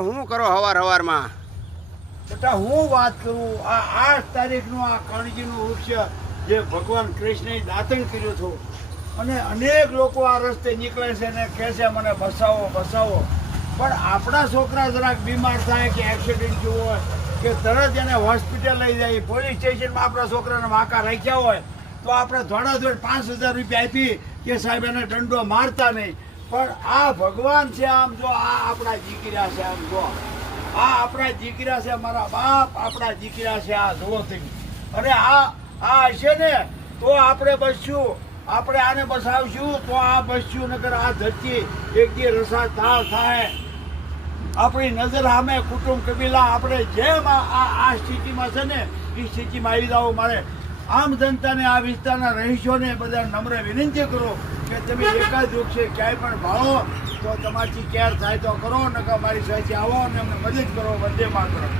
શું કરો હવારમાં? બેટા હું વાત કરું, આ 8 તારીખનું આ કણજીનું વૃક્ષ જે ભગવાન કૃષ્ણએ દાતણ કર્યું હતું અને અનેક લોકો આ રસ્તે નીકળે છે ને કહે છે મને બસાવો બસાવો, પણ આપણા છોકરા જરાક બીમાર થાય કે એક્સિડન્ટ થયું હોય કે તરત એને હોસ્પિટલ લઈ જાય, પોલીસ સ્ટેશનમાં આપણા છોકરાને વાંકા રાખ્યા હોય તો આપણે ધોળાધોળ 5000 રૂપિયા આપી કે સાહેબ એને દંડો મારતા નહીં. પણ આ ભગવાન છે, આમ જો આ આપણા દીકરા છે, આમ જો આ આપણા દીકરા છે, મારા બાપ આપણા દીકરા છે, આ જુઓ તમે. અને આ હશે ને તો આપણે બસશું, આપણે આને બસાવશું તો આ બસશું, નકર આ ધરતી એક દી રસા તાળ થાય. આપણી નજર સામે કુટુંબ કબીલા આપણે જેમ આ સ્થિતિમાં છે ને એ સ્થિતિમાં આવી જાવ. મારે આમ જનતાને આ વિસ્તારના રહીશોને બધા નમ્ર વિનંતી કરો કે તમે એકાદ વૃક્ષે ક્યાંય પણ ભાળો તો તમારી કેર થાય તો કરો, નકર મારી સાથે આવો અને અમને મદદ કરો. વંદે માતરમ.